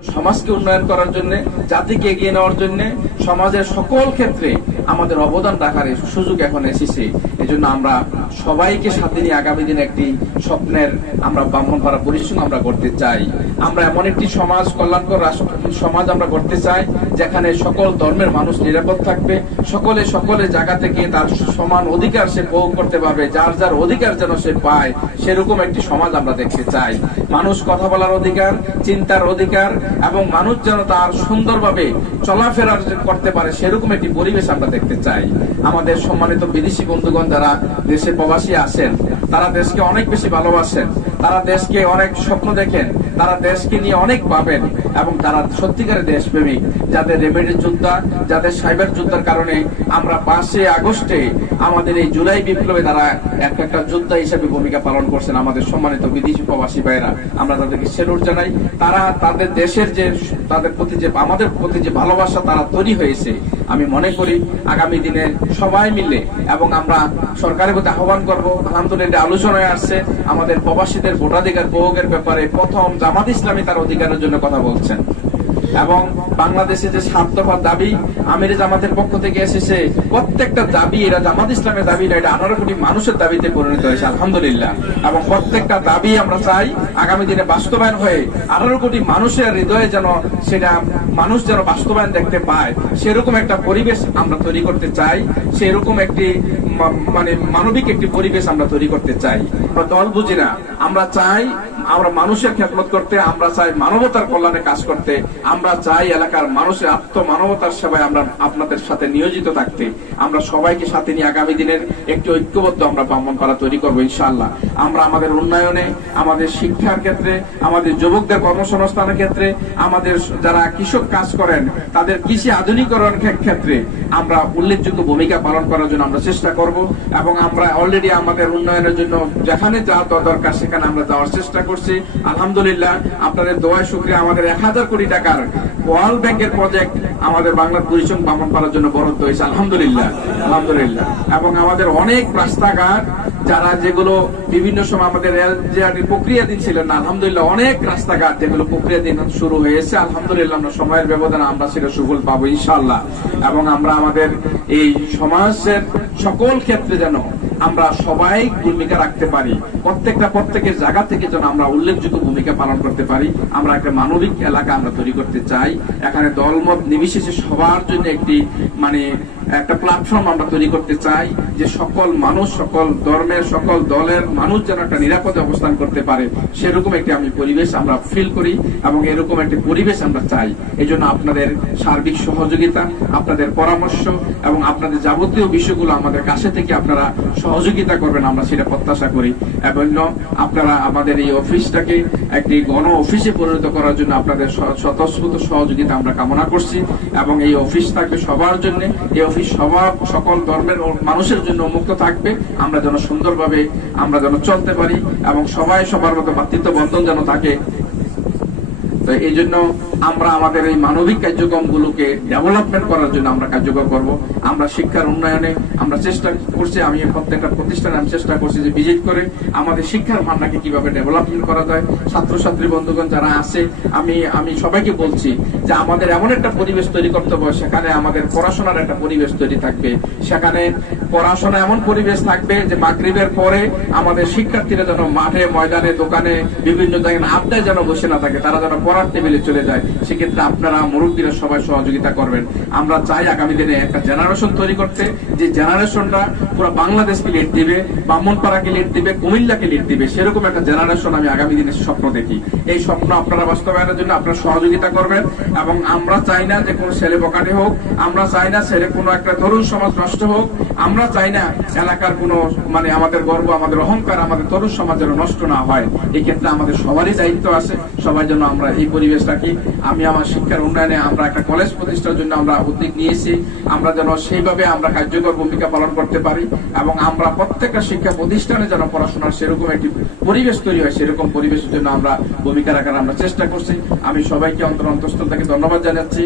সমাজকে উন্নয়ন করার জন্য, জাতিকে এগিয়ে নেওয়ার জন্য, সমাজের সকল ক্ষেত্রে আমাদের অবদান রাখার সুযোগ এখন এসেছে। এজন্য আমরা সবাইকে সাথে নিয়ে আগামী দিনে একটি স্বপ্নের আমরা ব্রাহ্মণপাড়া পরিশ্রম আমরা করতে চাই। আমরা এমন একটি সমাজ, কল্যাণকর সমাজ আমরা করতে চাই যেখানে সকল ধর্মের মানুষ নিরাপদ থাকবে, সকলের জায়গা থেকে তার সমান অধিকার সে ভোগ করতে পারবে, যার যার অধিকার যেন সে পায়, সেরকম একটি সমাজ আমরা দেখতে চাই। মানুষ কথা বলার অধিকার, চিন্তার অধিকার এবং মানুষ যেন তার সুন্দরভাবে চলাফেরা করতে পারে, সেরকম একটি পরিবেশ আমরা দেখতে চাই। আমাদের সম্মানিত বিদেশি বন্ধুগণ যারা দেশে প্রবাসী আছেন, তারা দেশকে অনেক বেশি ভালোবাসেন, তারা দেশকে অনেক স্বপ্ন দেখেন, তারা দেশকে নিয়ে অনেক ভাবেন এবং তারা সত্যিকারের দেশপ্রেমিক। যাদের রেমিডেন্স যোদ্ধা, যাদের সাইবার যুদ্ধের কারণে আমরা 5 আগস্টে আমাদের এই জুলাই বিপ্লবে তারা একটা যোদ্ধা হিসেবে ভূমিকা পালন করছেন। আমাদের সম্মানিত বিদেশি প্রবাসী ভাইরা, আমরা তাদেরকে স্যালুট জানাই। তারা তাদের দেশের যে তাদের প্রতি যে আমাদের প্রতি যে ভালোবাসা তারা তৈরি হয়েছে, আমি মনে করি আগামী দিনে সবাই মিলে এবং আমরা সরকারের প্রতি আহ্বান করবো। আলহামদুলিল্লাহ আলোচনায় আসছে আমাদের প্রবাসীদের ভোটাধিকার প্রয়োগের ব্যাপারে প্রথম জামাত ইসলামী তার অধিকারের জন্য কথা বলছেন এবং বাংলাদেশে যে 7 দফার দাবি আমিরে জামাতের পক্ষ থেকে এসেছে, প্রত্যেকটা দাবি এরা জামাত ইসলামের দাবি না, এটা 18 কোটি মানুষের দাবিতে পরিণত হয়েছে আলহামদুলিল্লাহ। এবং প্রত্যেকটা দাবি আমরা চাই আগামী দিনে বাস্তবায়ন হয়ে 18 কোটি মানুষের হৃদয়ে যেন সেটা মানুষ যেন বাস্তবায়ন দেখতে পায়, সেরকম একটা পরিবেশ আমরা তৈরি করতে চাই। সেরকম একটি মানে মানবিক একটি পরিবেশ আমরা তৈরি করতে চাই। আমরা দল বুঝি না, আমরা চাই আমরা মানুষের খেদমত করতে, আমরা চাই মানবতার কল্যাণে কাজ করতে, আমরা চাই এলাকার মানুষের আত্মমানবতার সেবায় আমরা আপনাদের সাথে নিয়োজিত থাকতে। আমরা সবাইকে সাথে নিয়ে আগামী দিনের একটি ঐক্যবদ্ধ আমরা ব্রাহ্মণপাড়া তৈরি করবো ইনশাআল্লাহ। আমরা আমাদের উন্নয়নে, আমাদের শিক্ষার ক্ষেত্রে, আমাদের যুবকদের কর্মসংস্থানের ক্ষেত্রে, আমাদের যারা কৃষক কাজ করেন তাদের কৃষি আধুনিকরণ ক্ষেত্রে আমরা উল্লেখযোগ্য ভূমিকা পালন করার জন্য আমরা চেষ্টা করব এবং আমরা অলরেডি আমাদের উন্নয়নের জন্য যেখানে যা দরকার সেখানে আমরা যাওয়ার চেষ্টা করছি। আলহামদুলিল্লাহ আপনাদের দোয়ায় শুকরিয়া, আমাদের 1000 কোটি টাকার ওয়ার্ল্ড ব্যাংকের প্রজেক্ট আমাদের বাংলার পরিশ্রম ব্রাহ্মণপাড়ার জন্য বরাদ্দ হয়েছে আলহামদুলিল্লাহ আলহামদুলিল্লাহ। এবং আমাদের অনেক রাস্তাঘাট যারা যেগুলো বিভিন্ন সময় আমাদের রেলজিআরটির প্রক্রিয়াধীন ছিলেন না, আলহামদুলিল্লাহ অনেক রাস্তাঘাট যেগুলো প্রক্রিয়াধীন শুরু হয়েছে আলহামদুলিল্লাহ। আমরা সময়ের ব্যবধানে আমরা সেটা সুফল পাবো ইনশাআল্লাহ। এবং আমরা আমাদের এই সমাজের সকল ক্ষেত্রে যেন আমরা সবাই ভূমিকা রাখতে পারি, প্রত্যেকের জায়গা থেকে যেন আমরা উল্লেখযোগ্য ভূমিকা পালন করতে পারি। আমরা একটা মানবিক এলাকা আমরা তৈরি করতে চাই, এখানে দলমত নির্বিশেষে সবার জন্য একটি একটা প্ল্যাটফর্ম আমরা তৈরি করতে চাই, যে সকল মানুষ, সকল ধর্মের, সকল দলের মানুষ যেন একটা নিরাপদে অবস্থান করতে পারে, সেরকম একটি আমি পরিবেশ আমরা ফিল করি এবং এরকম একটি পরিবেশ আমরা চাই। এই জন্য আপনাদের সার্বিক সহযোগিতা, আপনাদের পরামর্শ এবং আপনাদের যাবতীয় বিষয়গুলো আমাদের কাছে থেকে আপনারা সহযোগিতা করবেন, আমরা সেটা প্রত্যাশা করি। এবং আপনারা আমাদের এই অফিসটাকে একটি গণ অফিসে পরিণত করার জন্য আপনাদের স্বতঃস্ফূর্ত সহযোগিতা আমরা কামনা করছি। এবং এই অফিস থাকবে সবার জন্য, এই অফিস সকল ধর্মের মানুষের জন্য মুক্ত থাকবে, আমরা যেন সুন্দরভাবে আমরা যেন চলতে পারি এবং সবাই সবার মতো ভ্রাতৃত্ব বন্ধন যেন থাকে। তো এই জন্য আমরা আমাদের এই মানবিক কার্যক্রমগুলোকে ডেভেলপমেন্ট করার জন্য আমরা কার্যকর করব। আমরা শিক্ষার উন্নয়নে আমরা চেষ্টা করছি, আমি প্রত্যেকটা প্রতিষ্ঠানে আমি চেষ্টা করছি যে ভিজিট করে আমাদের শিক্ষার মানটাকে কিভাবে ডেভেলপমেন্ট করা যায়। ছাত্রছাত্রী বন্ধুগণ যারা আছে, আমি সবাইকে বলছি যে আমাদের এমন একটা পরিবেশ তৈরি করতে হবে, সেখানে আমাদের পড়াশোনার একটা পরিবেশ তৈরি থাকবে, সেখানে পড়াশোনা এমন পরিবেশ থাকবে যে মাগরিবের পরে আমাদের শিক্ষার্থীরা যেন মাঠে, ময়দানে, দোকানে, বিভিন্ন জায়গায় আড্ডায় যেন বসে না থাকে, তারা যেন পড়ার টেবিলে চলে যায়। সেক্ষেত্রে আপনারা মুরব্বীরা সবাই সহযোগিতা করবেন। আমরা চাই আগামী দিনে একটা জেনারেশন তৈরি করতে, যে জেনারেশনটা পুরো বাংলাদেশকে লিড দিবে, ব্রাহ্মণপাড়াকে লিড দিবে, কুমিল্লাকে লিড দিবে, সেরকম একটা জেনারেশন আমি আগামী দিনে স্বপ্ন দেখি। এই স্বপ্ন আপনারা বাস্তবায়নের জন্য আপনারা সহযোগিতা করবেন। এবং আমরা চাই না যে কোনো ছেলে বকাটে হোক, আমরা চাই না ছেলে কোনো একটা তরুণ সমাজ নষ্ট হোক, আমরা চাই না এলাকার কোনো আমাদের গর্ব, আমাদের অহংকার, আমাদের তরুণ সমাজ যেন নষ্ট না হয়। এই ক্ষেত্রে আমাদের সবারই দায়িত্ব আছে, সবার জন্য আমরা এই পরিবেশ রাখি। আমি আমার শিক্ষার উন্নয়নে আমরা একটা কলেজ প্রতিষ্ঠার জন্য আমরা উদ্যোগ নিয়েছি, আমরা যেন সেইভাবে আমরা কার্যকর ভূমিকা পালন করতে পারি এবং আমরা প্রত্যেকটা শিক্ষা প্রতিষ্ঠানে যেন পড়াশোনার সেরকম একটি পরিবেশ তৈরি হয়, সেরকম পরিবেশের জন্য আমরা ভূমিকা রাখার আমরা চেষ্টা করছি। আমি সবাইকে অন্তঃস্থল থেকে ধন্যবাদ জানাচ্ছি।